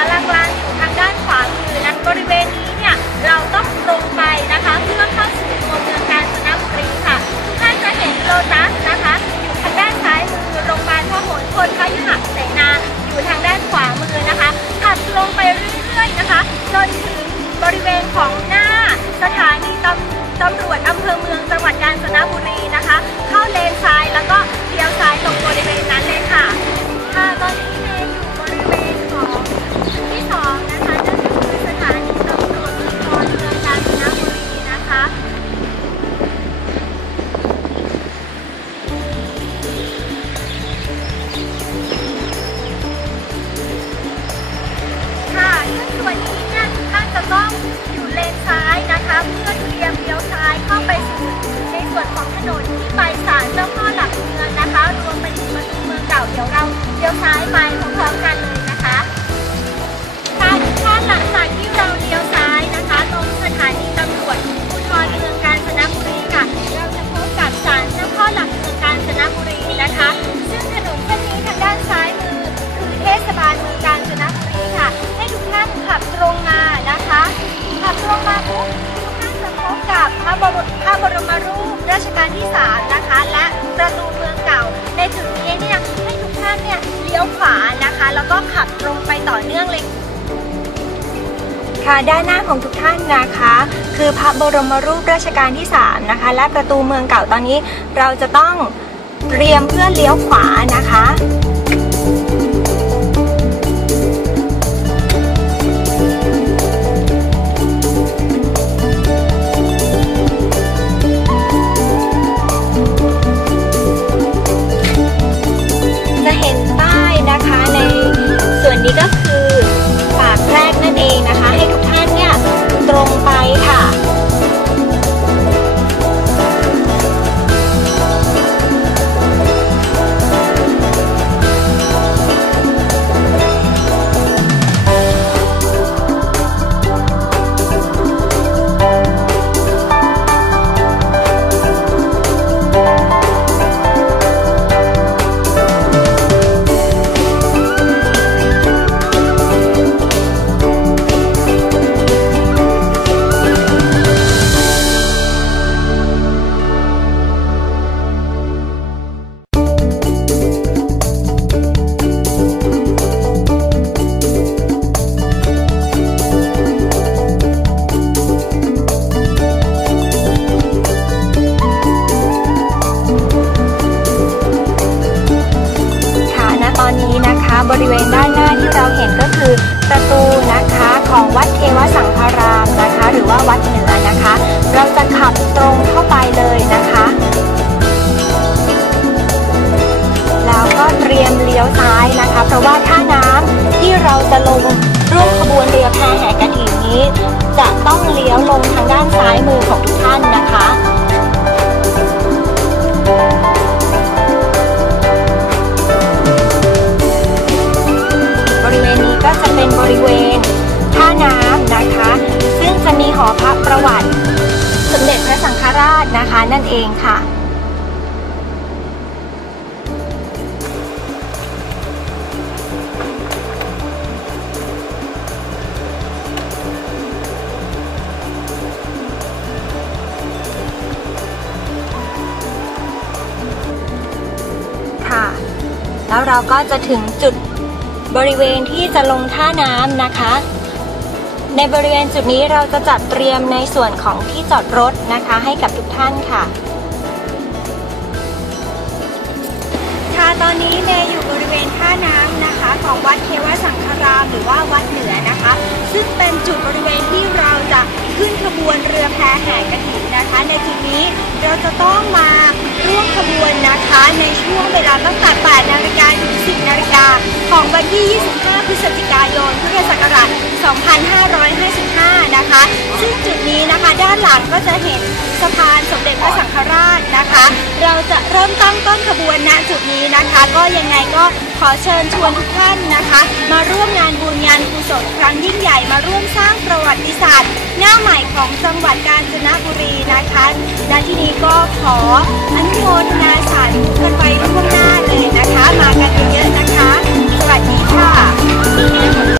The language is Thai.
าลากลางอยู่ทางด้านขวามือนั้นบริเวณนี้เนี่ยเราต้องลงไปนะคะเพื่อเข้าสู่ตัวเมืองกาญจนบุรีค่ะทุกท่านจะเห็นโลตัสนะคะอยู่ทางด้านซ้ายมือโรงพยาบาลพหลพลพยุหเสนาอยู่ทางด้านขวามือนะคะขับลงไปเรื่อยๆนะคะจนถึงบริเวณของหน้าสถานีตำตำรวจอำเภอเมืองจังหวัดกาญจนบุรีนะคะายนะคะเพื่อเตรียมเลี้ยวซ้ายเข้าไปสู่ในส่วนของถนนที่ไปศาลเจ้าพ่อหลักเมืองนะคะรวมไปถึงประตูเมืองเก่าเดี๋ยวเราเลี้ยวซ้ายไปพร้อมๆกันเลย มรูปรัชกาลที่ 3 นะคะ และประตูเมืองเก่า ในจุดนี้เนี่ยให้ทุกท่านเนี่ยเลี้ยวขวานะคะ แล้วก็ขับตรงไปต่อเนื่องเลย ค่ะด้านหน้าของทุกท่านนะคะ คือพระบรมรูปรัชกาลที่ 3 นะคะ และประตูเมืองเก่าตอนนี้เราจะต้องเตรียมเพื่อเลี้ยวขวานะคะจะ คือประตูนะคะของวัดเทวสังฆารามนะคะ หรือว่าวัดเหนือนะคะ เราจะขับตรงเข้าไปเลยนะคะ แล้วก็เตรียมเลี้ยวซ้ายนะคะ เพราะว่าท่าน้ำที่เราจะลงร่วมขบวนเรือแพแห่กระถิ่นนี้ จะต้องเลี้ยวลงทางด้านซ้ายมือของ ราชนะคะนั่นเองค่ะ ค่ะ แล้วเราก็จะถึงจุดบริเวณที่จะลงท่าน้ำนะคะ ในบริเวณจุดนี้เราจะจัดเตรียมในส่วนของที่จอดรถนะคะให้กับทุกท่านค่ะ ค่ะตอนนี้เมย์อยู่บริเวณท่าน้ำนะคะ ของวัดเทวสังฆรามหรือว่าวัดเหนือนะคะ ซึ่งเป็นจุดบริเวณที่เราจะขึ้นขบวนเรือแพแห่กระถิ่นนะคะ ในจุดนี้เราจะต้องมาร่วมขบวนนะคะในช่วงเวลาตั้งแต่8นาฬิกาถึง 10นาฬิกาของวันที่ 25 พฤศจิกายนพุทธี้นะคะ ด้านหลังก็จะเห็นสะพานสมเด็จพระสังฆราชนะคะ เราจะเริ่มตั้งต้นขบวนณจุดนี้นะคะ ก็ยังไงก็ขอเชิญชวนทุกท่านนะคะ มาร่วมงานบุญงานกุศลครั้งยิ่งใหญ่มาร่วมสร้างประวัติศาสตร์ หน้าใหม่ของจังหวัดกาญจนบุรีนะคะและที่นี้ก็ขออนุโมทนาสาธุกันไว้ล่วงหน้าเลยนะคะ มากันเยอะๆนะคะ สวัสดีค่ะ